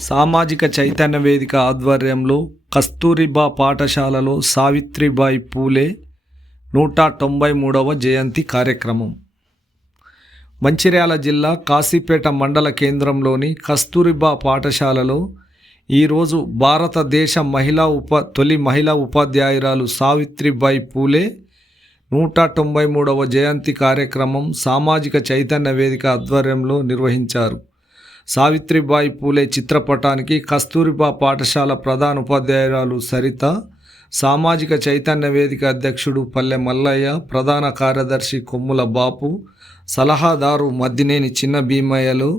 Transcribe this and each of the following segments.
సామాజిక చైతన్య వేదిక ఆధ్వర్యంలో కస్తూరిబా పాఠశాలలో సావిత్రిబాయి పూలే నూట తొంభై మూడవ జయంతి కార్యక్రమం. మంచిర్యాల జిల్లా కాశీపేట మండల కేంద్రంలోని కస్తూరిబా పాఠశాలలో ఈరోజు భారతదేశ మహిళా ఉప తొలి మహిళా ఉపాధ్యాయురాలు సావిత్రిబాయి పూలే నూట తొంభై మూడవ జయంతి కార్యక్రమం సామాజిక చైతన్య వేదిక ఆధ్వర్యంలో నిర్వహించారు. సావిత్రిబాయి పూలే చిత్రపటానికి కస్తూరిబా పాఠశాల ప్రధాన ఉపాధ్యాయురాలు సరిత సామాజిక చైతన్య వేదిక అధ్యక్షుడు పల్లె మల్లయ్య ప్రధాన కార్యదర్శి కొమ్ముల బాపు సలహాదారు మద్దినేని చిన్న భీమయ్యలు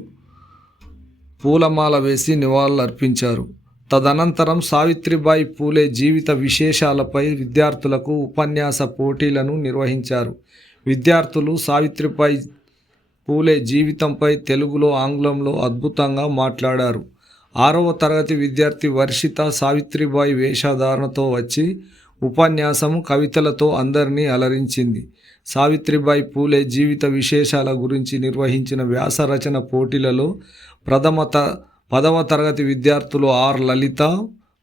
పూలమాల వేసి నివాళులర్పించారు. తదనంతరం సావిత్రిబాయి పూలే జీవిత విశేషాలపై విద్యార్థులకు ఉపన్యాస పోటీలను నిర్వహించారు. విద్యార్థులు సావిత్రిబాయి పూలే జీవితంపై తెలుగులో ఆంగ్లంలో అద్భుతంగా మాట్లాడారు. ఆరవ తరగతి విద్యార్థి వర్షిత సావిత్రిబాయి వేషధారణతో వచ్చి ఉపన్యాసం కవితలతో అందరినీ అలరించింది. సావిత్రిబాయి పూలే జీవిత విశేషాల గురించి నిర్వహించిన వ్యాసరచన పోటీలలో ప్రథమ త పదవ తరగతి విద్యార్థులు ఆర్ లలిత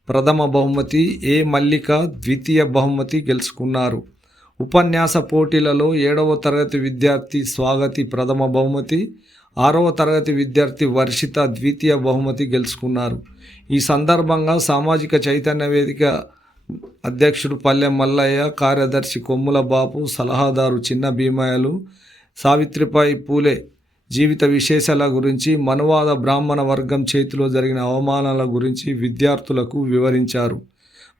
ప్రథమ బహుమతి ఏ మల్లిక ద్వితీయ బహుమతి గెలుచుకున్నారు. ఉపన్యాస పోటీలలో ఏడవ తరగతి విద్యార్థి స్వాగతి ప్రథమ బహుమతి ఆరవ తరగతి విద్యార్థి వర్షిత ద్వితీయ బహుమతి గెలుచుకున్నారు. ఈ సందర్భంగా సామాజిక చైతన్య వేదిక అధ్యక్షుడు పల్లె మల్లయ్య కార్యదర్శి కొమ్ముల బాపు సలహాదారు చిన్న భీమయ్యలు సావిత్రిబాయి పూలే జీవిత విశేషాల గురించి మనువాద బ్రాహ్మణ వర్గం చేతిలో జరిగిన అవమానాల గురించి విద్యార్థులకు వివరించారు.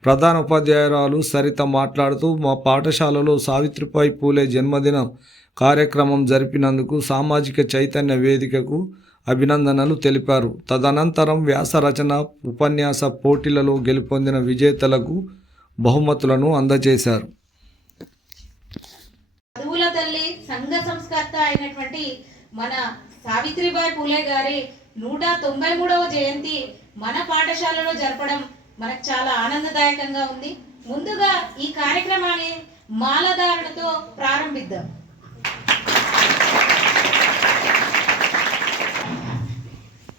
ప్రధాన ఉపాధ్యాయురాలు సరిత మాట్లాడుతూ మా పాఠశాలలో సావిత్రిబాయి పూలే జన్మదిన కార్యక్రమం జరిపినందుకు సామాజిక చైతన్య వేదికకు అభినందనలు తెలిపారు. తదనంతరం వ్యాస రచన ఉపన్యాస పోటీలలో గెలుపొందిన విజేతలకు బహుమతులను అందజేశారు. చదువుల తల్లి సంఘ సంస్కర్త అయినటువంటి మన సావిత్రిబాయి పూలే గారి నూట తొంభై మూడవ జయంతి మన పాఠశాలలో జరపడం మనకు చాలా ఆనందదాయకంగా ఉంది. ముందుగా ఈ కార్యక్రమాన్ని మాలధారణతో ప్రారంభిద్దాం.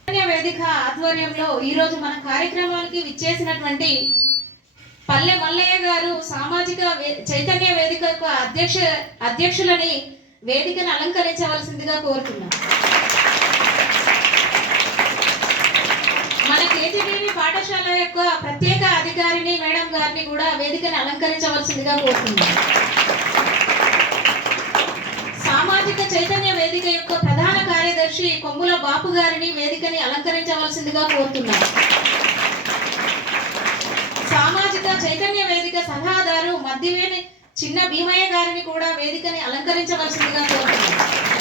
చైతన్య వేదిక ఆధ్వర్యంలో ఈరోజు మన కార్యక్రమానికి విచ్చేసినటువంటి పల్లె మల్లయ్య గారు సామాజిక వే- చైతన్య వేదిక యొక్క అధ్యక్ష అధ్యక్షులని వేదికను అలంకరించవలసిందిగా కోరుతున్నాం. మన పాఠశాల యొక్క ప్రత్యేక అధికారిని మేడం గారిని కూడా వేదికను అలంకరించవలసిందిగా కోరుతున్నాం సామాజిక చైతన్య వేదిక యొక్క ప్రధాన కార్యదర్శి కొమ్ముల బాపు గారిని వేదికని అలంకరించవలసిందిగా కోరుతున్నాం సామాజిక చైతన్య వేదిక సలహాదారు మద్దివేని చిన్న భీమయ్య గారిని కూడా వేదికని అలంకరించవలసిందిగా కోరుతున్నాం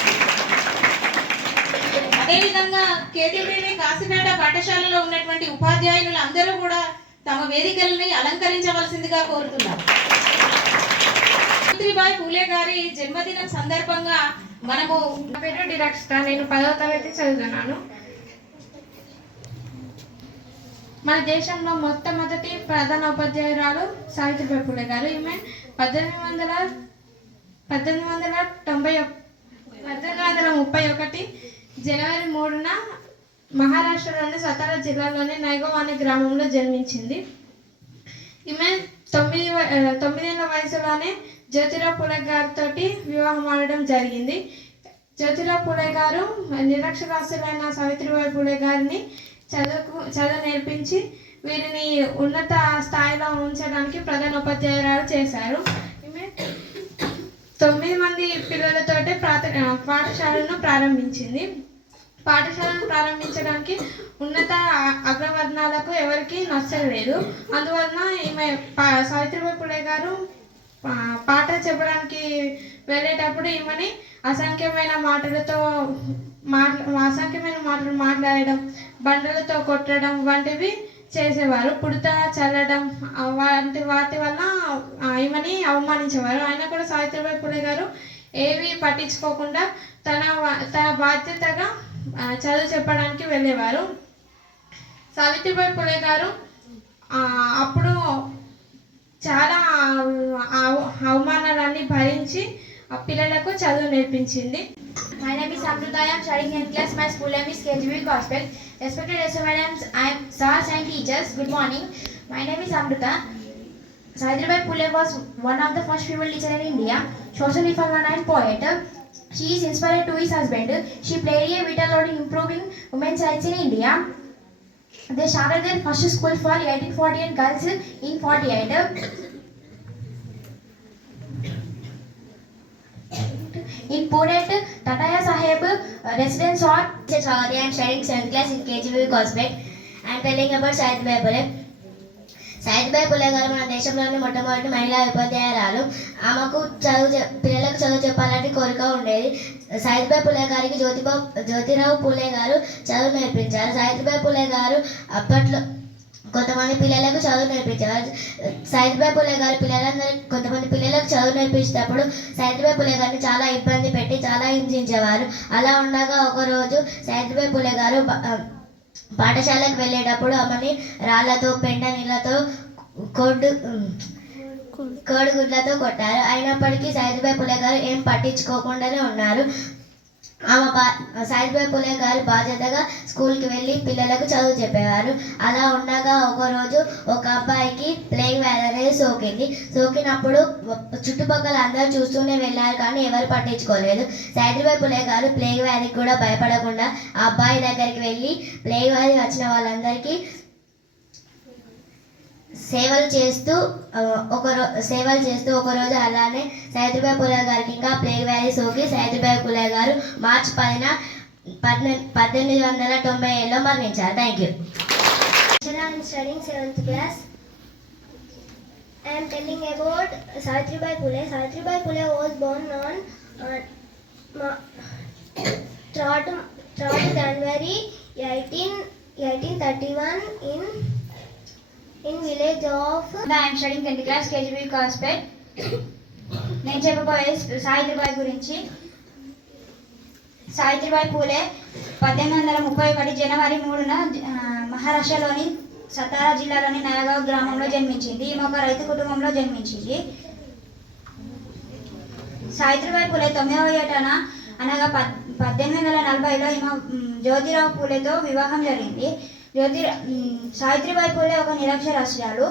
అదేవిధంగా కేటీవీ కాశీపేట పాఠశాలలో ఉన్నటువంటి ఉపాధ్యాయులు అందరూ కూడా తమ వేదికలని అలంకరించవలసిందిగా కోరుతున్నారు. సావిత్రిబాయి పూలే గారి జన్మదినం సందర్భంగా మనము నా పేరు డిరక్షిత నేను పదవ తరగతి చదువుతున్నాను. మన దేశంలో మొట్టమొదటి ప్రధాన ఉపాధ్యాయురాలు సావిత్రిబాయి పూలే గారు. ఈమె పద్దెనిమిది వందల పద్దెనిమిది వందల తొంభై పద్దెనిమిది వందల ముప్పై ఒకటి జనవరి మూడున మహారాష్ట్రలోని సతారా జిల్లాలోని నైగో అనే గ్రామంలో జన్మించింది. ఈమె తొమ్మిది వ- తొమ్మిదేళ్ళ వయసులోనే జ్యోతిరావు పులే గారితో వివాహం ఆడడం జరిగింది. జ్యోతిరావు పులే గారు నిరక్షరాస్యులైన సావిత్రిబాయి పులే గారిని చదువుకు చదువు నేర్పించి వీరిని ఉన్నత స్థాయిలో ఉంచడానికి ప్రధాన ఉపాధ్యాయురాలు చేశారు. తొమ్మిది మంది పిల్లలతోటే ప్రాత పాఠశాలను ప్రారంభించింది. పాఠశాలను ప్రారంభించడానికి ఉన్నత అగ్రవర్ణాలకు ఎవరికి నచ్చలేదు అందువలన ఈమె పా సావిత్రిబాయి పులే గారు పాట చెప్పడానికి వెళ్ళేటప్పుడు ఈమెని అసంఖ్యమైన మాటలతో మాట్లా అసంఖ్యమైన మాటలు మాట్లాడడం బండలతో కొట్టడం వంటివి చేసేవారు పుడత చల్లడం వంటి వాటి వల్ల ఆ, ఈమెని అవమానించేవారు. అయినా కూడా సావిత్రిబాయి పూలే గారు ఏవి పట్టించుకోకుండా తన తన బాధ్యతగా చదువు చెప్పడానికి వెళ్ళేవారు. సావిత్రిబాయి పూలే గారు అప్పుడు చాలా అవ- అవమానాలన్నీ భరించి ఆ పిల్లలకు చదువు నేర్పించింది. My name is Amrita. I am studying in class. My school name is KGB Prospect. Respected SO madams, I am stars and teachers. Good morning. My name is Amrita. Savitribai Phule was one of the first female teacher in India, social reformer and poet. She is inspired to his husband. She played a vital role in improving women's rights in India. They started their first school for 1848 girls in 48. In Pune, Tataya Sahib uh, residence or This is I am studying 7th class in KGV Cosmet. I am telling about సాయిత్బాయి Phule సాయిత్బాయి Phule గారు మన దేశంలోని మొట్టమొదటి మహిళా ఉపాధ్యాయురాలు. ఆమెకు చదువు పిల్లలకు చదువు చెప్పాలని కోరిక ఉండేది. సాయిత్బాయి పుల్లే గారికి జ్యోతిబా జ్యోతిరావు పులే గారు చదువు నేర్పించారు. సాయిత్బాయి పుల్లే గారు అప్పట్లో కొంతమంది పిల్లలకు చదువు నేర్పించేవారు సాయిత్బాయి పులే గారు పిల్లలందరూ కొంతమంది పిల్లలకు చదువు నేర్పించేటప్పుడు సాయిత్బాయి పులే గారిని చాలా ఇబ్బంది పెట్టి చాలా హింసించేవారు. అలా ఉండగా ఒకరోజు సాయిత్బాయి పులే గారు పాఠశాలకు వెళ్ళేటప్పుడు ఆమెని రాళ్ళతో పెండ నీళ్ళతో కొడ్డు కోడిగుడ్లతో కొట్టారు. అయినప్పటికీ సాయిత్బాయి పులే గారు ఏం పట్టించుకోకుండానే ఉన్నారు. ఆమె బా సాయిబాయి పులే గారు బాధ్యతగా స్కూల్కి వెళ్ళి పిల్లలకు చదువు చెప్పేవారు. అలా ఉండగా ఒకరోజు ఒక అబ్బాయికి ప్లేగ్ వ్యాధి అనేది సోకింది. సోకినప్పుడు చుట్టుపక్కల అందరూ చూస్తూనే వెళ్ళారు కానీ ఎవరు పట్టించుకోలేదు. సాయిబాయి పులే గారు ప్లేగ్ వ్యాధికి కూడా భయపడకుండా ఆ అబ్బాయి దగ్గరికి వెళ్ళి ప్లేయింగ్ వ్యాధి వచ్చిన వాళ్ళందరికీ సేవలు చేస్తూ ఒక సేవలు చేస్తూ ఒకరోజు అలానే సైదుబాయ్ పుల్లయ్య గారికి ఇంకా ప్లేగ్ వ్యాధి సోకి సైదుబాయ్ పుల్లయ్య గారు మార్చ్ పైన పద్దెనిమిది వందల తొంభై ఏడులో మరణించారు. Thank you studying seventh class I'm telling about Savitribai Phule Savitribai Phule was born on trot trot January eighteen eighteen thirty one in in village of I am studying 10th class KGB నేను చెప్పబోయే సావిత్రిబాయి గురించి. సావిత్రిబాయి పూలే పద్దెనిమిది వందల ముప్పై ఒకటి జనవరి మూడున మహారాష్ట్రలోని సతారా జిల్లాలోని నయగావ్ గ్రామంలో జన్మించింది. ఈమె ఒక రైతు కుటుంబంలో జన్మించింది. సావిత్రిబాయి పూలే తొమ్మిదవ ఏటన అనగా పద్దెనిమిది వందల నలభైలో ఈమె జ్యోతిరావు పూలేతో వివాహం జరిగింది. జ్యోతి సావిత్రిబాయి పూలే ఒక నిరక్షరాస్యురాలు.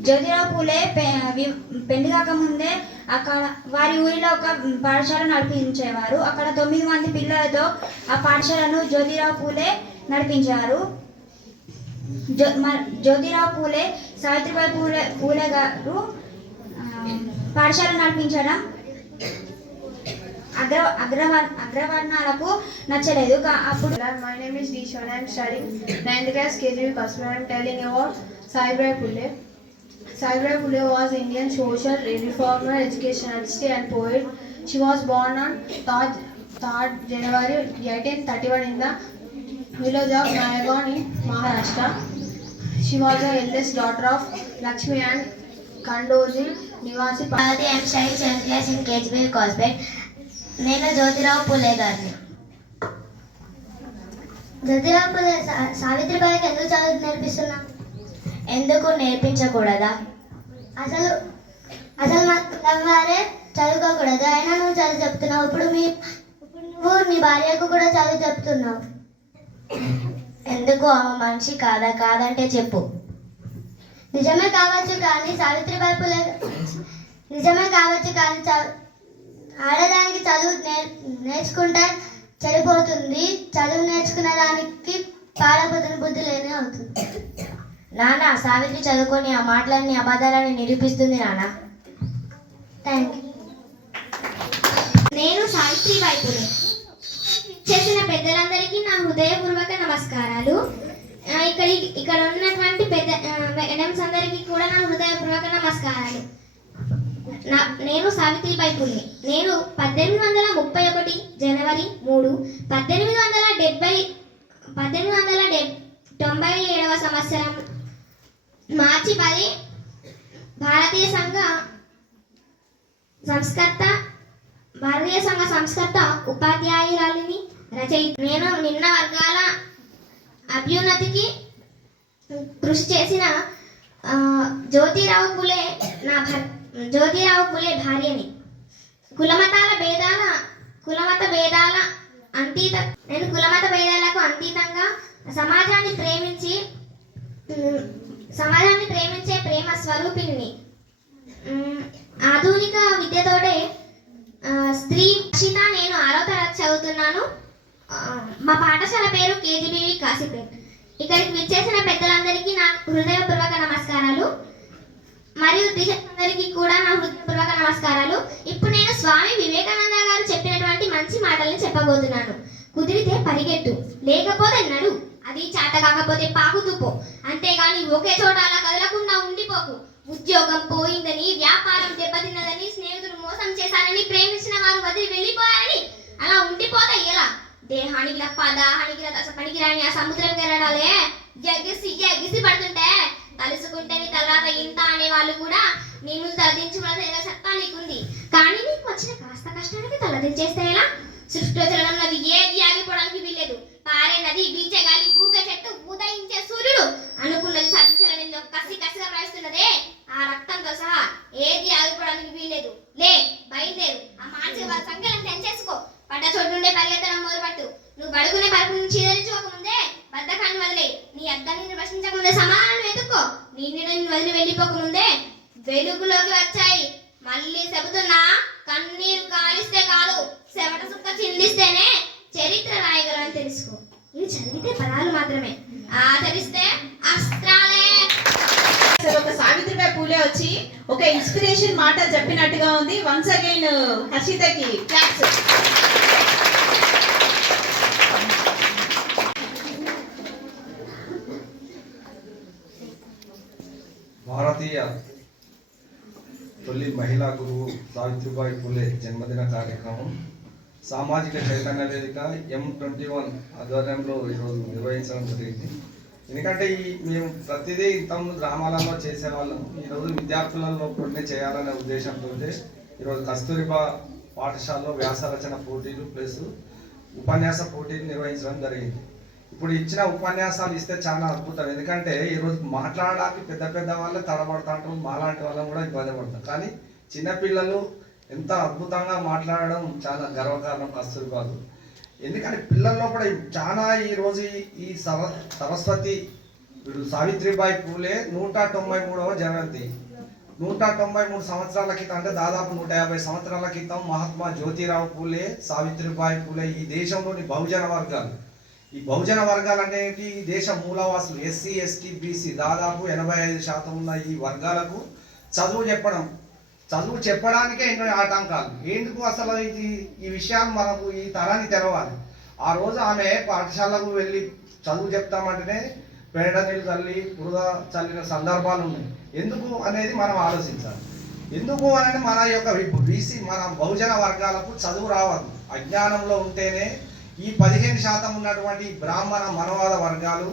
జ్యోతిరావు పూలే పె- పెళ్ళి కాకముందే అక్కడ వారి ఊరిలో ఒక పాఠశాల నడిపించేవారు. అక్కడ తొమ్మిది మంది పిల్లలతో ఆ పాఠశాలను జ్యోతిరావు పూలే నడిపించారు. జ్యో మ- జ్యోతిరావు పూలే సావిత్రిబాయి పూలే పూలే గారు పాఠశాల నడిపించడం అగ్ర అగ్రవర్ అగ్రవర్ణాలకు నచ్చలేదు అప్పుడు my name is Dishon. I am studying 9th class KGB Cosmo. I am telling about Saibrai Phule. Was Indian social reformer, educationalist and poet. She was born on 3rd, 3rd January 1831 in the village of Nayagaon in Maharashtra. She was the eldest daughter of Lakshmi and Kandoji Nivasi. I'm study seventh class in KGB కాస్బెట్ నేను జ్యోతిరావు పులే గారిని. జ్యోతిరావు పులే సావిత్రిబాయికి ఎందుకు చదువు నేర్పిస్తున్నా? ఎందుకు నేర్పించకూడదా? అసలు అసలు మా వారే చదువుకోకూడదు. అయినా నువ్వు చదువు చెప్తున్నావు. ఇప్పుడు మీ ఇప్పుడు నువ్వు నీ భార్యకు కూడా చదువు చెప్తున్నావు. ఎందుకు? ఆమె మనిషి కాదా? కాదంటే చెప్పు. నిజమే కావచ్చు కానీ సావిత్రిబాయి పులే నిజమే కావచ్చు కానీ ఆడదానికి చదువు నేర్ నేర్చుకుంటే చెడిపోతుంది చదువు నేర్చుకున్న దానికి పాడబోతున్న బుద్ధి లేని అవుతుంది. నాన్న సావిత్రి చదువుకొని ఆ మాటలన్నీ అబద్ధాలని నిరూపిస్తుంది నాన్న. థ్యాంక్ యూ నేను సావిత్రిబాయి పూలే చేసిన పెద్దలందరికీ నా హృదయపూర్వక నమస్కారాలు. ఇక్కడ ఇక్కడ ఉన్నటువంటి పెద్ద మేడమ్స్ అందరికీ కూడా నా హృదయపూర్వక నమస్కారాలు. నా నేను సావిత్రిబాయి పుల్లి నేను పద్దెనిమిది వందల ముప్పై ఒకటి జనవరి మూడు పద్దెనిమిది వందల డెబ్బై పద్దెనిమిది వందల డెబ్ తొంభై ఏడవ సంవత్సరం మార్చి పది భారతీయ సంఘ సంస్కర్త భారతీయ సంఘ సంస్కర్త ఉపాధ్యాయురాలిని రచయి నేను నిన్న వర్గాల అభ్యున్నతికి కృషి చేసిన జ్యోతిరావు పులే నా భర్త జ్యోతిరావు పులే భార్యని. కులమతాల భేదాల కులమత భేదాల అంతీత నేను కులమత భేదాలకు అంతీతంగా సమాజాన్ని ప్రేమించి సమాజాన్ని ప్రేమించే ప్రేమ స్వరూపిణిని. ఆధునిక విద్యతోటే స్త్రీ రక్షిత నేను ఆరో తరగతి చదువుతున్నాను మా పాఠశాల పేరు కేజీబీవి కాశీపేట్. ఇక్కడికి విచ్చేసిన పెద్దలందరికీ నా హృదయపూర్వక నమస్కారాలు. మరియు అందరికీ కూడా నా హృదయపూర్వక నమస్కారాలు. ఇప్పుడు నేను స్వామి వివేకానంద గారు చెప్పినటువంటి మంచి మాటల్ని చెప్పబోతున్నాను. కుదిరితే పరిగెట్టు లేకపోతే నడు. అది చేత కాకపోతే పాకుతుపో అంతేగాని ఒకే చోట అలా కదలకుండా ఉండిపోకు. ఉద్యోగం పోయిందని వ్యాపారం దెబ్బతిన్నదని స్నేహితులు మోసం చేశారని ప్రేమించిన వారు వదిలి వెళ్ళిపోయారని అలా ఉండిపోతే ఎలా? దేహానికి లప్ప దాహానికి పనికిరాని ఆ సముద్రం వెళ్ళడాలే ఎగిసి ఎగిసి పడుతుంటే తలుసుకుంటే నీ తర్వాత ఇంత అనే వాళ్ళు కూడా నేను తలదించుకున్న సత్తా నీకుంది. కానీ నీకు వచ్చిన కాస్త కష్టానికి తలదించేస్తే ఎలా? సృష్టిలో చలనం నది ఏది ఆగిపోవడానికి వీల్లేదు. పారే నది బీచే గాలి ఊగే చెట్టు ఉదయించే సూర్యుడు. అనుకున్నది సాధించాలని కసి కసిగా ప్రవహిస్తున్నదే ఆ రక్తంతో సహా ఏది ఆగిపోవడానికి వీల్లేదు. లే బయలుదేరు. ఆ మానసిక సంఖ్యలను తెంచేసుకో పడ్డ చోటు నుండే పరిగెత్తడం మొదలుపట్టు. నువ్వు బడుగునే పరుపు నుంచి చీదరించుకోక ముందే బద్దకాన్ని వదిలే. నీ అద్దాన్ని ప్రశ్నించకముందే సమాధానం వెతుక్కో నీ నీడని వదిలి వెళ్ళిపోక ముందే వెలుగులోకి వచ్చాయి. మళ్ళీ చెబుతున్నా కన్నీరు కాలిస్తే కాదు చెమట సుక్క చిందిస్తేనే చరిత్ర రాయగలని తెలుసుకో. ఇవి చదివితే పదాలు మాత్రమే. ఆచరిస్తే అస్త్రాలే. ఒక సావిత్రిబాయి పూలే వచ్చి ఒక ఇన్స్పిరేషన్ మాట చెప్పినట్టుగా ఉంది. వన్స్ అగైన్ హర్షితకి. క్లాప్స్ భారతీయ తొలి మహిళా గురువు సావిత్రిబాయి పూలే జన్మదిన కార్యక్రమం. సామాజిక చైతన్య వేదిక ఎం ట్వంటీ వన్ ఆధ్వర్యంలో ఈరోజు నిర్వహించడం జరిగింది. ఎందుకంటే ఈ మేము ప్రతిదీ ఇంతకుముందు గ్రామాలలో చేసేవాళ్ళం. ఈరోజు విద్యార్థులలో కొన్ని చేయాలనే ఉద్దేశంతో ఈరోజు కస్తూరిబా పాఠశాలలో వ్యాసరచన పోటీలు ప్లస్ ఉపన్యాస పోటీలు నిర్వహించడం జరిగింది. ఇప్పుడు ఇచ్చిన ఉపన్యాసాలు ఇస్తే చాలా అద్భుతం. ఎందుకంటే ఈరోజు మాట్లాడడానికి పెద్ద పెద్ద వాళ్ళే తడబడతాంటారు మాలాంటి వాళ్ళం కూడా ఇబ్బంది పడతాం కానీ చిన్నపిల్లలు ఎంత అద్భుతంగా మాట్లాడడం చాలా గర్వకారణం కస్తూరిబాదు ఎందుకంటే పిల్లల్లో కూడా చాలా ఈరోజు ఈ- ఈ సర సరస్వతి వీడు సావిత్రిబాయి పూలే నూట తొంభై మూడవ జయంతి. నూట తొంభై మూడు సంవత్సరాల క్రితం అంటే దాదాపు నూట యాభై సంవత్సరాల క్రితం మహాత్మా జ్యోతిరావు పూలే సావిత్రిబాయి పూలే ఈ దేశంలోని బహుజన వర్గాలు. ఈ బహుజన వర్గాలు అనేవి ఈ దేశ మూలవాసులు ఎస్సీ ఎస్టీ బీసీ దాదాపు ఎనభై ఐదు శాతం ఉన్న ఈ వర్గాలకు చదువు చెప్పడం. చదువు చెప్పడానికే ఎన్నో ఆటంకాలు. ఎందుకు అసలు ఇది ఈ విషయాన్ని మనకు ఈ తరాన్ని తెరవాలి? ఆ రోజు ఆమె పాఠశాలకు వెళ్ళి చదువు చెప్తామంటేనే పేడ నీళ్ళు చల్లి బురద చల్లిన సందర్భాలు ఉన్నాయి. ఎందుకు అనేది మనం ఆలోచించాలి. ఎందుకు అనేది మన యొక్క బీసీ మన బహుజన వర్గాలకు చదువు రావద్దు. అజ్ఞానంలో ఉంటేనే ఈ పదిహేను శాతం ఉన్నటువంటి బ్రాహ్మణ మనవాద వర్గాలు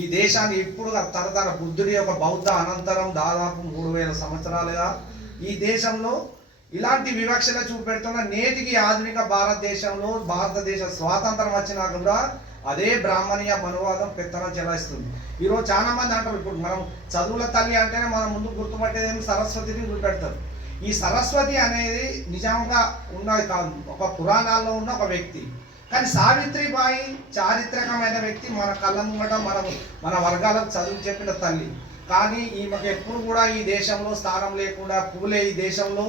ఈ దేశాన్ని ఎప్పుడు తరతర బుద్ధుడి యొక్క బౌద్ధ అనంతరం దాదాపు మూడు వేల సంవత్సరాలుగా ఈ దేశంలో ఇలాంటి వివక్షత చూపెడుతున్న నేటికి ఆధునిక భారతదేశంలో భారతదేశ స్వాతంత్రం వచ్చినా కూడా అదే బ్రాహ్మణీయ మనువాదం పెత్తనం చెలాయిస్తుంది. ఈరోజు చాలా మంది అంటారు ఇప్పుడు మనం చదువుల తల్లి అంటేనే మనం ముందు గుర్తుపట్టేది ఏమి? సరస్వతిని గుర్తుపెడతారు. ఈ సరస్వతి అనేది నిజంగా ఉన్నది కాదు ఒక పురాణాల్లో ఉన్న ఒక వ్యక్తి. కానీ సావిత్రిబాయి చారిత్రకమైన వ్యక్తి మన కళ్ళ ముంగట మనం మన వర్గాలకు చదువు చెప్పిన తల్లి. కానీ ఈమెకు ఎప్పుడు కూడా ఈ దేశంలో స్థానం లేకుండా పూలే ఈ దేశంలో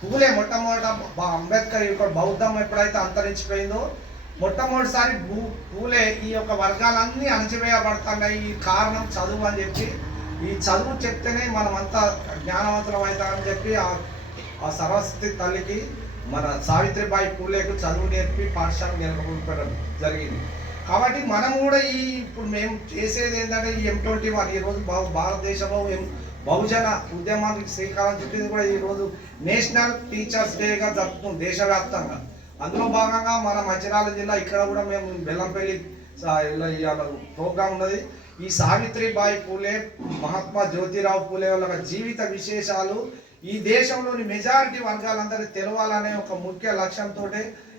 పూలే మొట్టమొదట అంబేద్కర్ యొక్క బౌద్ధం ఎప్పుడైతే అంతరించిపోయిందో మొట్టమొదటిసారి భూ పూలే ఈ యొక్క వర్గాలన్నీ అణచివేయబడుతున్నాయి ఈ కారణం చదువు అని చెప్పి ఈ చదువు చెప్తేనే మనమంతా జ్ఞానవంతులం అవుతామని చెప్పి ఆ సరస్వతి తల్లికి మన సావిత్రిబాయి పూలేకు చదువు నేర్పి పాఠశాల నెలకొల్పడం జరిగింది. కాబట్టి మనం కూడా ఈ ఇప్పుడు మేము చేసేది ఏంటంటే ఈ ఎం ట్వంటీ వన్ ఈరోజు భా- భారతదేశంలో ఎం బహుజన ఉద్యమానికి శ్రీకారం చుట్టింది కూడా ఈరోజు నేషనల్ టీచర్స్ డేగా జరుపుతుంది దేశవ్యాప్తంగా. అందులో భాగంగా మన మంచిర్యాల జిల్లా ఇక్కడ కూడా మేము బెల్లంపల్లి ప్రోగ్రాం ఉన్నది. ఈ సావిత్రిబాయి పూలే మహాత్మా జ్యోతిరావు పూలే వాళ్ళ జీవిత విశేషాలు ఈ దేశంలోని మెజారిటీ వర్గాలందరూ తెలవాలనే ఒక ముఖ్య లక్ష్యంతో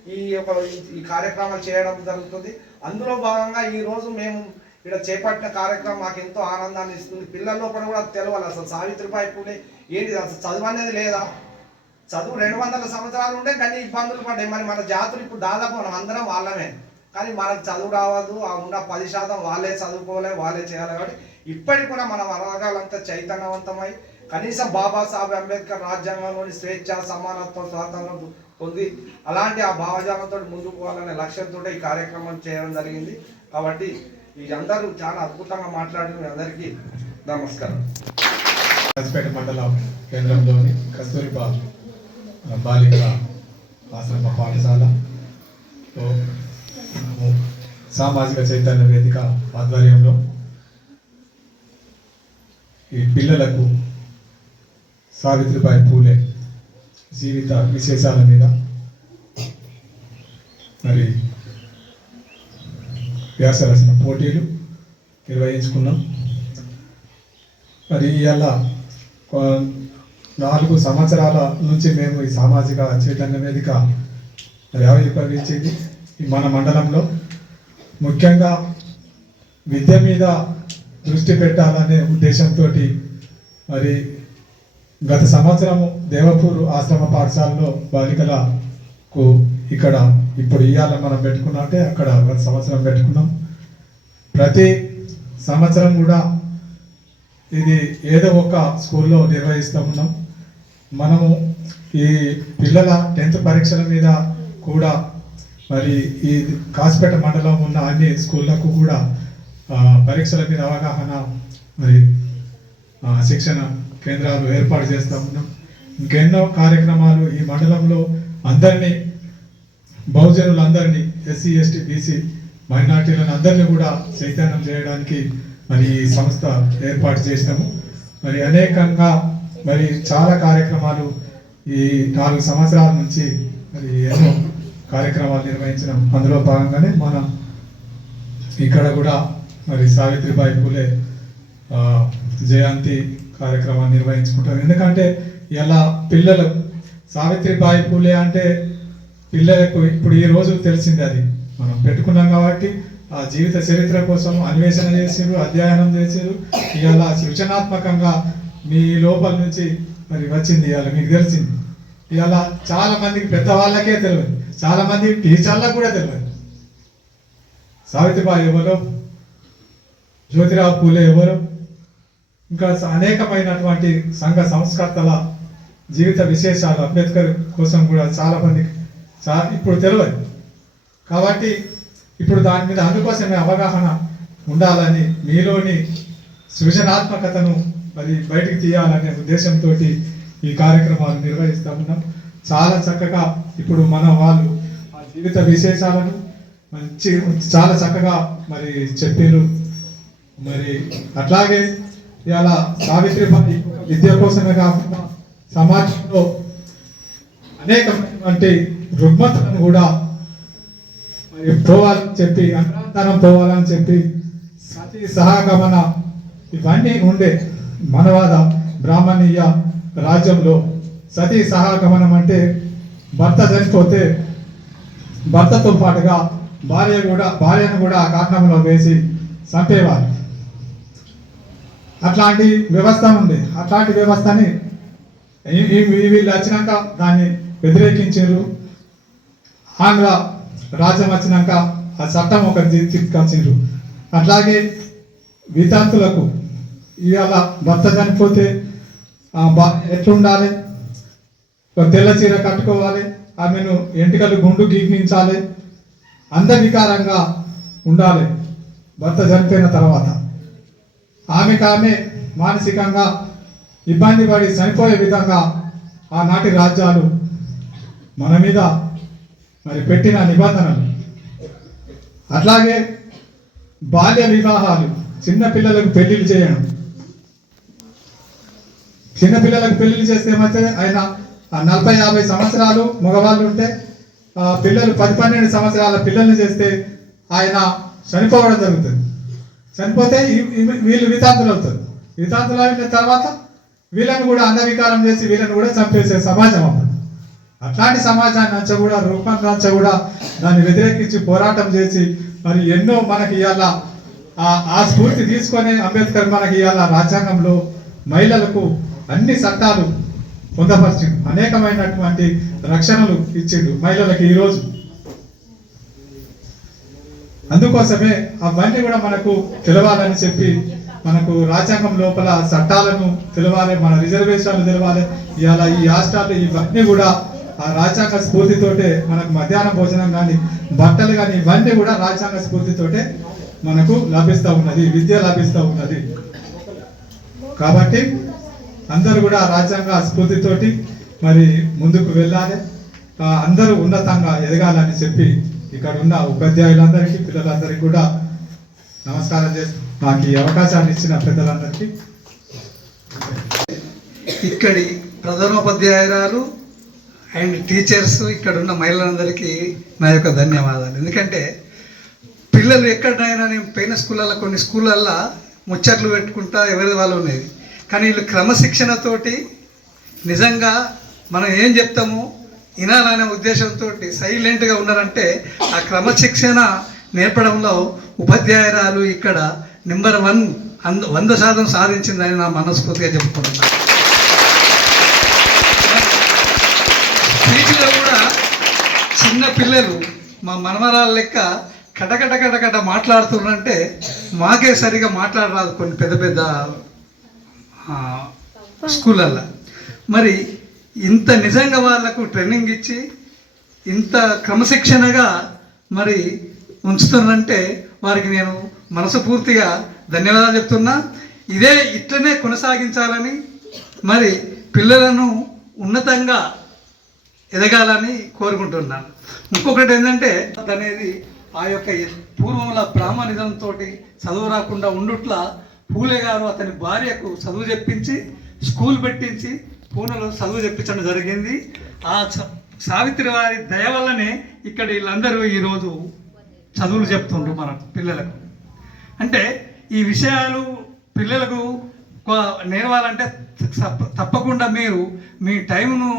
ఈ యొక్క ఈ- కార్యక్రమాలు చేయడం జరుగుతుంది. అందులో భాగంగా ఈ రోజు మేము ఇక్కడ చేపట్టిన కార్యక్రమం మాకు ఎంతో ఆనందాన్ని ఇస్తుంది. పిల్లల్లో కూడా కూడా తెలవాలి. అసలు సావిత్రిబాయి పూలే ఏంటి అసలు చదువు అనేది లేదా? చదువు రెండు వందల సంవత్సరాలు ఉంటే కానీ ఇబ్బందులు పడ్డాయి. మరి మన జాతులు ఇప్పుడు దాదాపు మనం అందరం వాళ్ళమే. కానీ మనకు చదువు రావద్దు. ఆ ఉన్న పది శాతం వాళ్ళే చదువుకోలే వాళ్ళే చేయాలి కాబట్టి ఇప్పటికి కూడా మన వర్గాలంతా చైతన్యవంతమై కనీసం బాబాసాహెబ్ అంబేద్కర్ రాజ్యాంగంలోని స్వేచ్ఛ సమానత్వం స్వాతంత్రం పొంది అలాంటి ఆ భావజాలంతో ముందుకు పోవాలనే లక్ష్యంతో ఈ కార్యక్రమం చేయడం జరిగింది. కాబట్టి ఈ అందరూ చాలా అద్భుతంగా మాట్లాడిన మీ అందరికీ నమస్కారం. కసిపేట మండల కేంద్రంలోని కస్తూరిబా బాలికల ఆశ్రమ పాఠశాల. సామాజిక చైతన్య వేదిక ఆధ్వర్యంలో ఈ పిల్లలకు సావిత్రిబాయి పూలే జీవిత విశేషాల మీద. మరి వ్యాసరచన పోటీలు నిర్వహించుకున్నాం. మరి ఇవాళ నాలుగు సంవత్సరాల నుంచి మేము ఈ సామాజిక చైతన్య వేదిక మరి ఆవిర్భవించింది మన మండలంలో ముఖ్యంగా విద్య మీద దృష్టి పెట్టాలనే ఉద్దేశంతో మరి గత సంవత్సరము దేవపూర్ ఆశ్రమ పాఠశాలలో బాలికలకు ఇక్కడ ఇప్పుడు ఇవాళ మనం పెట్టుకున్నట్టే అక్కడ గత సంవత్సరం పెట్టుకున్నాం. ప్రతి సంవత్సరం కూడా ఇది ఏదో ఒక స్కూల్లో నిర్వహిస్తూ ఉన్నాం. మనము ఈ పిల్లల టెన్త్ పరీక్షల మీద కూడా మరి ఈ కాసిపేట మండలం ఉన్న అన్ని స్కూళ్ళకు కూడా పరీక్షల మీద అవగాహన మరి శిక్షణ కేంద్రాలు ఏర్పాటు చేస్తూ ఉన్నాం. ఇంకెన్నో కార్యక్రమాలు ఈ మండలంలో అందరినీ బహుజనులందరినీ ఎస్సీ ఎస్టీ బీసీ మైనార్టీలను అందరినీ కూడా చైతన్యం చేయడానికి మరి ఈ సంస్థ ఏర్పాటు చేసినాము. మరి అనేకంగా మరి చాలా కార్యక్రమాలు ఈ నాలుగు సంవత్సరాల నుంచి మరి ఎన్నో కార్యక్రమాలు నిర్వహించినాం. అందులో భాగంగానే మన ఇక్కడ కూడా మరి సావిత్రిబాయి పూలే జయంతి కార్యక్రమాన్ని నిర్వహించుకుంటాం ఎందుకంటే ఇలా పిల్లలు సావిత్రిబాయి పూలే అంటే పిల్లలకు ఇప్పుడు ఈ రోజు తెలిసింది అది. మనం పెట్టుకున్నాం కాబట్టి ఆ జీవిత చరిత్ర కోసం అన్వేషణ చేసారు అధ్యయనం చేసిరు ఇవాళ సృజనాత్మకంగా మీ లోపల నుంచి మరి వచ్చింది ఇవాళ మీకు తెలిసింది. ఇవాళ చాలా మందికి పెద్దవాళ్ళకే తెలియదు. చాలా మంది టీచర్లకు కూడా తెలియదు. సావిత్రిబాయి ఎవరో? జ్యోతిరావు పూలే ఎవరు? ఇంకా అనేకమైనటువంటి సంఘ సంస్కర్తల జీవిత విశేషాలు అంబేద్కర్ కోసం కూడా చాలా మందికి చా ఇప్పుడు తెలియదు. కాబట్టి ఇప్పుడు దాని మీద అందుకోసమే అవగాహన ఉండాలని మీలోని సృజనాత్మకతను మరి బయటికి తీయాలనే ఉద్దేశంతో ఈ కార్యక్రమాలు నిర్వహిస్తా ఉన్నాం. చాలా చక్కగా ఇప్పుడు మన వాళ్ళు ఆ జీవిత విశేషాలను మంచి చాలా చక్కగా మరి చెప్పారు. మరి అట్లాగే ఇలా సావిత్రిబాయి విద్య కోసమే కాకుండా సమాజంలో అనేకమైనటువంటి రుగ్మతలను కూడా మరి పోవాలని చెప్పి అంతరం పోవాలని చెప్పి సతీ సహగమన ఇవన్నీ ఉండే మనవాద బ్రాహ్మణీయ రాజ్యంలో సతీ సహగమనం అంటే భర్త చనిపోతే భర్తతో పాటుగా భార్య కూడా భార్యను కూడా ఆ కారణంలో వేసి చంపేవారు. అట్లాంటి వ్యవస్థ ఉంది. అట్లాంటి వ్యవస్థని వీళ్ళు వచ్చినాక దాన్ని వ్యతిరేకించారు. ఆంధ్ర రాజ్యం వచ్చినాక ఆ చట్టం ఒక తీసుకొచ్చారు అట్లాగే వితంతులకు ఇవాళ భర్త చనిపోతే ఎట్లుండాలి? తెల్ల చీర కట్టుకోవాలి. ఆమెను ఎంటికలు గుండు గీగించాలి అందవికారంగా ఉండాలి భర్త చనిపోయిన తర్వాత. ఆమెకు ఆమె మానసికంగా ఇబ్బంది పడి చనిపోయే విధంగా ఆనాటి రాజ్యాలు మన మీద మరి పెట్టిన నిబంధనలు. అట్లాగే బాల్య వివాహాలు చిన్నపిల్లలకు పెళ్ళిళ్ళు చేయడం. చిన్నపిల్లలకు పెళ్ళిళ్ళు చేస్తే ఏమైతే ఆయన నలభై యాభై సంవత్సరాలు మగవాళ్ళు ఉంటే పిల్లలు పది పన్నెండు సంవత్సరాల పిల్లల్ని చేస్తే ఆయన చనిపోవడం జరుగుతుంది. చనిపోతే వీళ్ళు వితాంతులు అవుతారు. వితాంతులు అయిన తర్వాత వీళ్ళని కూడా అంధవికారం చేసి వీళ్ళని కూడా చంపేసే సమాజం అప్పుడు. అట్లాంటి సమాజాన్ని అంచ కూడా రూపాన్ని అంచ కూడా దాన్ని వ్యతిరేకించి పోరాటం చేసి మరి ఎన్నో మనకి ఇవాళ ఆ- ఆ స్ఫూర్తి తీసుకొని అంబేద్కర్ మనకి ఇవాళ రాజ్యాంగంలో మహిళలకు అన్ని చట్టాలు పొందపరిచిండు. అనేకమైనటువంటి రక్షణలు ఇచ్చిండు మహిళలకు ఈరోజు. అందుకోసమే అవన్నీ కూడా మనకు తెలవాలని చెప్పి మనకు రాజ్యాంగం లోపల చట్టాలను తెలవాలి మన రిజర్వేషన్లు తెలవాలి. ఇవాళ ఈ రాష్ట్రాలు ఇవన్నీ కూడా ఆ రాజ్యాంగ స్ఫూర్తితోటే మనకు మధ్యాహ్న భోజనం కానీ బట్టలు కానీ ఇవన్నీ కూడా రాజ్యాంగ స్ఫూర్తితోటే మనకు లభిస్తూ ఉన్నది విద్య లభిస్తూ ఉన్నది. కాబట్టి అందరూ కూడా రాజ్యాంగ స్ఫూర్తితోటి మరి ముందుకు వెళ్ళాలి. అందరూ ఉన్నతంగా ఎదగాలని చెప్పి ఇక్కడ ఉన్న ఉపాధ్యాయులందరికీ పిల్లలందరికీ కూడా నమస్కారం చేస్తూ నాకు ఈ అవకాశాన్ని ఇచ్చిన పెద్దలందరికీ. ఇక్కడి ప్రధానోపాధ్యాయురాలు అండ్ టీచర్స్ ఇక్కడ ఉన్న మహిళలందరికీ నా యొక్క ధన్యవాదాలు. ఎందుకంటే పిల్లలు ఎక్కడైనా నేను పోయిన స్కూళ్ళల్లో కొన్ని స్కూళ్ళల్లో ముచ్చట్లు పెట్టుకుంటా ఎవరి వాళ్ళు ఉండేది. కానీ వీళ్ళు క్రమశిక్షణతోటి నిజంగా మనం ఏం చెప్తాము? వినాలనే ఉద్దేశంతో సైలెంట్గా ఉన్నారంటే ఆ క్రమశిక్షణ నేర్పడంలో ఉపాధ్యాయురాలు ఇక్కడ నెంబర్ వన్ అంద వంద శాతం సాధించిందని నా మనస్ఫూర్తిగా చెప్పుకుంటున్నాను స్పీచ్లో కూడా చిన్న పిల్లలు మా మనమరాల లెక్క కటకట కటకట మాట్లాడుతున్నారంటే మాకే సరిగా మాట్లాడరాదు కొన్ని పెద్ద పెద్ద స్కూళ్ళల్లో. మరి ఇంత నిజంగా వాళ్ళకు ట్రైనింగ్ ఇచ్చి ఇంత క్రమశిక్షణగా మరి ఉంచుతున్నారంటే వారికి నేను మనసుపూర్తిగా ధన్యవాదాలు చెప్తున్నా. ఇదే ఇట్లనే కొనసాగించాలని మరి పిల్లలను ఉన్నతంగా ఎదగాలని కోరుకుంటున్నాను ఇంకొకటి ఏంటంటే అనేది ఆ యొక్క పూర్వముల బ్రాహ్మణిజంతో చదువు రాకుండా ఉండుట్ల పూలే గారు అతని భార్యకు చదువు చెప్పించి స్కూల్ పెట్టించి పూణెలో చదువు చెప్పించడం జరిగింది. ఆ స- సావిత్రి వారి దయ వల్లనే ఇక్కడ వీళ్ళందరూ ఈరోజు చదువులు చెప్తుండ్రు మన పిల్లలకు. అంటే ఈ విషయాలు పిల్లలకు నేర్వాలంటే తప్ప- తప్పకుండా మీరు మీ టైంను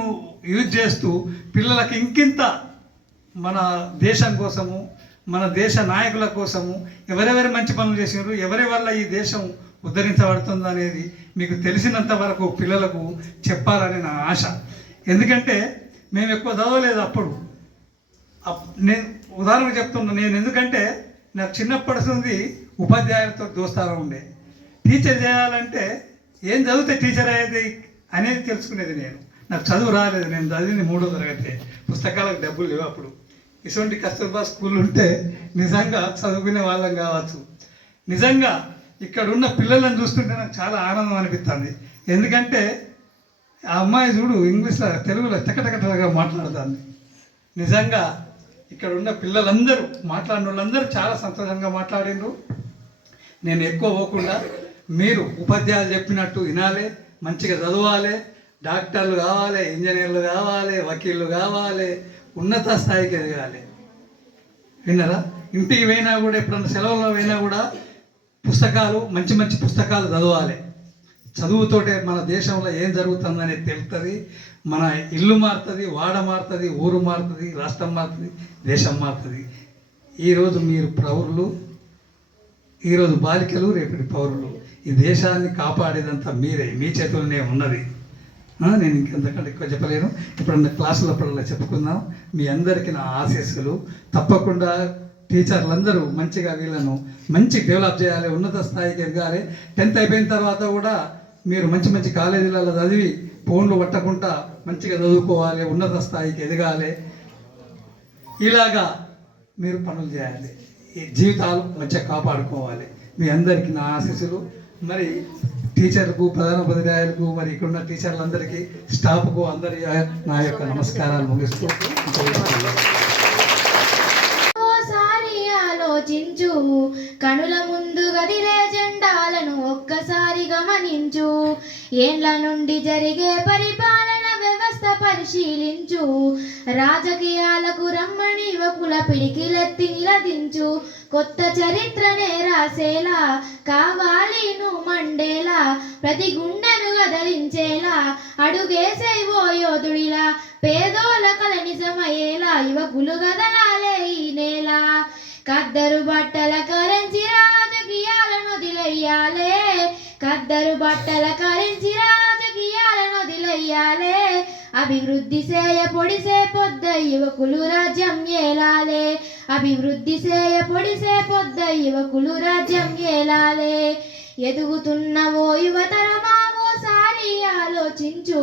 యూజ్ చేస్తూ పిల్లలకి ఇంకింత మన దేశం కోసము మన దేశ నాయకుల కోసము ఎవరెవరు మంచి పనులు చేసినారు ఎవరి వల్ల ఈ దేశం ఉద్ధరించబడుతుంది అనేది మీకు తెలిసినంత వరకు పిల్లలకు చెప్పాలని నా ఆశ. ఎందుకంటే మేము ఎక్కువ చదవలేదు అప్పుడు. అప్- నేను ఉదాహరణకు చెప్తున్నా నేను ఎందుకంటే నాకు చిన్నప్పటి నుండి ఉపాధ్యాయులతో దోస్తారా ఉండే. టీచర్ చేయాలంటే ఏం చదివితే టీచర్ అయ్యేది అనేది తెలుసుకునేది నేను. నాకు చదువు రాలేదు నేను చదివింది మూడో తరగతి. పుస్తకాలకు డబ్బులు లేవు అప్పుడు. ఇటువంటి కస్తూర్బా స్కూల్ ఉంటే నిజంగా చదువుకునే వాళ్ళం కావచ్చు. నిజంగా ఇక్కడ ఉన్న పిల్లలను చూస్తుంటే నాకు చాలా ఆనందం అనిపిస్తుంది. ఎందుకంటే ఆ అమ్మాయి చూడు ఇంగ్లీష్లో తెలుగులో చకటకటగా మాట్లాడుతుంది. నిజంగా ఇక్కడ ఉన్న పిల్లలందరూ మాట్లాడిన వాళ్ళందరూ చాలా సంతోషంగా మాట్లాడిండ్రు నేను ఎక్కువ పోకుండా మీరు ఉపాధ్యాయులు చెప్పినట్టు వినాలి మంచిగా చదవాలి డాక్టర్లు కావాలి ఇంజనీర్లు కావాలి వకీళ్ళు కావాలి ఉన్నత స్థాయికి ఎదగాలి. విన్నారా? ఇంటికి పోయినా కూడా ఎప్పుడన్నా సెలవుల్లో పోయినా కూడా పుస్తకాలు మంచి మంచి పుస్తకాలు చదవాలి. చదువుతోటే మన దేశంలో ఏం జరుగుతుందనేది తెలుస్తుంది మన ఇల్లు మారుతుంది వాడ మారుతుంది ఊరు మారుతుంది రాష్ట్రం మారుతుంది దేశం మారుతుంది. ఈరోజు మీరు పౌరులు ఈరోజు బాలికలు రేపటి పౌరులు. ఈ దేశాన్ని కాపాడేదంతా మీరే మీ చేతుల్లోనే ఉన్నది. నేను ఇంకెంతకంటే ఎక్కువ చెప్పలేను. ఇప్పుడు క్లాసులప్పుడల్లా చెప్పుకుందాం. మీ అందరికీ నా ఆశీస్సులు. తప్పకుండా టీచర్లందరూ మంచిగా వీళ్ళను మంచి డెవలప్ చేయాలి ఉన్నత స్థాయికి ఎదగాలి. టెన్త్ అయిపోయిన తర్వాత కూడా మీరు మంచి మంచి కాలేజీలలో చదివి ఫోన్లు పట్టకుండా మంచిగా చదువుకోవాలి ఉన్నత స్థాయికి ఎదగాలి. ఇలాగా మీరు పనులు చేయాలి. ఈ జీవితాలు మంచిగా కాపాడుకోవాలి. మీ అందరికీ నా ఆశీస్సులు. మరి టీచర్కు ప్రధానోపాధ్యాయులకు మరి ఇక్కడున్న టీచర్లందరికీ స్టాఫ్కు అందరి నా యొక్క నమస్కారాలు ముగిస్తూ ఆలోచించు. కనుల ముందు గదిలే జెండాలను ఒక్కసారి గమనించు. ఏండ్ల నుండి జరిగే పరిపాలన వ్యవస్థ పరిశీలించు. రాజకీయాలకు రమ్మని యువకుల పిడికిలెత్తి నిలదించు. కొత్త చరిత్రనే రాసేలా కావాలి నువ్వు మండేలా ప్రతి గుండెను గదలించేలా అడుగేసే ఓ యోధుడిలా పేదోల కల నిజమయ్యేలా యువకులు గదలాలే ఈ నేల. కద్దరు బట్టల కరెన్సీ రాజకీయాలను వదిలేయాలే. కద్దరు బట్టల కరెన్సీ రాజకీయాలను వదిలే అభివృద్ధి సేయ పొడిసే పొద్ద యువకులు రాజ్యం ఏలాలే. అభివృద్ధి సేయ పొడిసే పొద్ద యువకులు రాజ్యం ఏలాలే. ఎదుగుతున్న ఓ యువతరమా అని ఆలోచించు.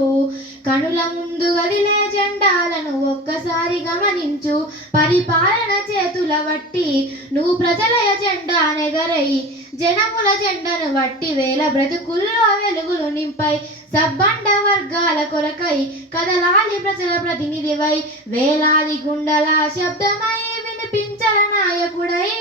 కనుల ముందు గదిలే జెండాలను ఒక్కసారి గమనించు. పరిపాలన చేతుల వట్టి నువ్వు ప్రజల జెండా నెగరై జనముల జెండను వట్టి వేల బ్రతుకుల్లో వెలుగులు నింపై సబ్బండ వర్గాల కొరకై కదలాలి ప్రజల ప్రతినిధివై. వేలాది గుండల శబ్దమై వినిపించల నాయకుడై.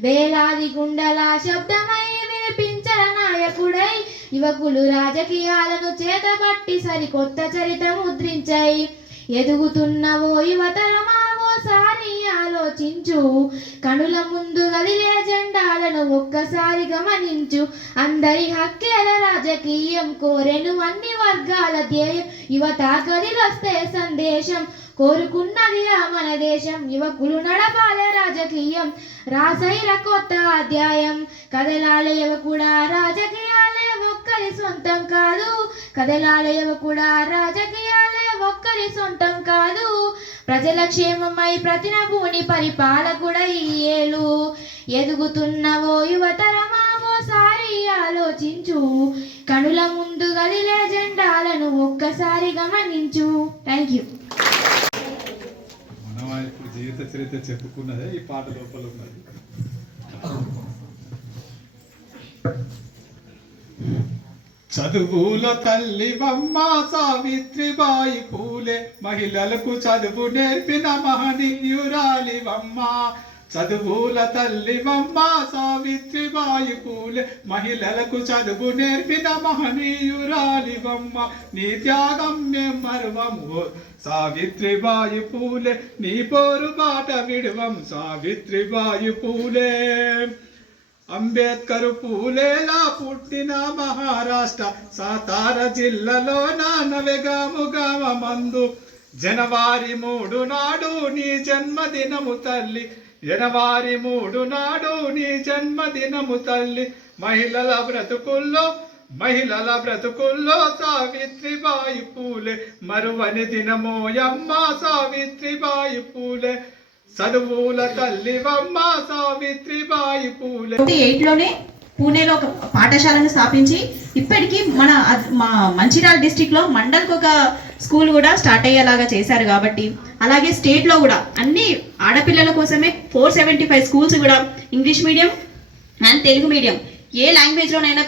వేలాది గుండల శబ్దమై వినిపించల నాయకుడై యువకులు రాజకీయాలను చేతబట్టి సరికొత్త చరిత ముద్రించాయి ఎదుగుతున్న ఓ యువతరమా ఓసారి ఆలోచించు. కనుల ముందు గదిలే జెండాలను ఒక్కసారి గమనించు. అందరి హక్కేల రాజకీయం కోరెను అన్ని వర్గాల ధ్యేయం. యువత కదిలొస్తే సందేశం కోరుకున్నది మన దేశం. యువకులు నడపాల రాజకీయం. రాసైల కొత్త అధ్యాయం. కదలాలయవ కూడా రాజకీయాలే ఒక్కరి సొంతం కాదు. కదలాలయవ కూడా రాజకీయాలే ఒక్కరి సొంతం కాదు. ప్రజల క్షేమమై ప్రతినభూని పరిపాలకుడై ఏలు. ఎదుగుతున్నవో ఓ యువతరమా ఓసారి ఆలోచించు. కనుల ముందు గదిలే జెండాలను ఒక్కసారి గమనించు. థ్యాంక్ యూ జీవిత చరిత్ర చెప్పుకున్నదే ఈ పాట లోపల ఉన్నది. చదువుల తల్లివమ్మ సావిత్రిబాయి పూలే మహిళలకు చదువు నేర్పిన మహనీయురాలివమ్మ చదువుల తల్లివమ్మ సావిత్రిబాయి పూలే మహిళలకు చదువు నేర్పిన మహనీయురాలివమ్మ నీ త్యాగం మేము మరువము. సావిత్రిబాయి పూలే నీ పోరు బాట విడువం సావిత్రిబాయి పూలే. అంబేద్కర్ పూలేలా పుట్టిన మహారాష్ట్ర సాతార జిల్లాలో నానవెగాముగామ మందు జనవరి మూడు నాడు నీ జన్మదినము తల్లి. జనవరి మూడు నాడు నీ జన్మదినము తల్లి. మహిళల బ్రతుకుల్లో మహిళల బ్రతుకుల్లో సావిత్రిబాయి పూలే. మరువని దినమోయమ్మ సావిత్రిబాయి పూలే. చదువుల తల్లివమ్మ సావిత్రిబాయి పూలే. ఎయిట్లోనే పూణేలో ఒక పాఠశాలను స్థాపించి ఇప్పటికీ మన మా మంచిర్యాల డిస్టిక్లో మండల్కి ఒక స్కూల్ కూడా స్టార్ట్ అయ్యేలాగా చేశారు కాబట్టి అలాగే స్టేట్లో కూడా అన్ని ఆడపిల్లల కోసమే ఫోర్ సెవెంటీ ఫైవ్ స్కూల్స్ కూడా English medium and Telugu medium. A లాంగ్వేజ్లోనైనా